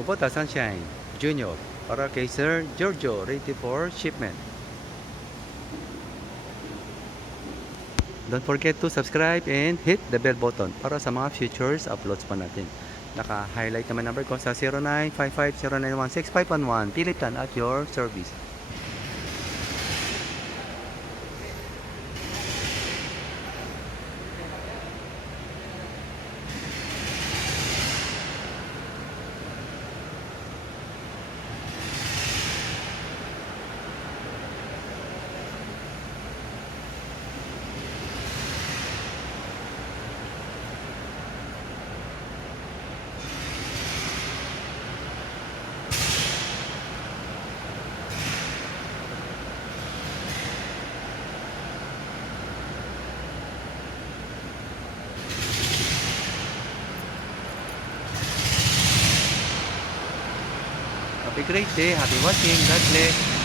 Kubota Sunshine Junior para kay Sir Giorgio, ready for shipment. Don't forget to subscribe and hit the bell button para sa mga futures uploads pa natin. Naka-highlight naman number ko sa 0955-091-6511. Pilitan at your service. Have a great day. Happy watching. God bless.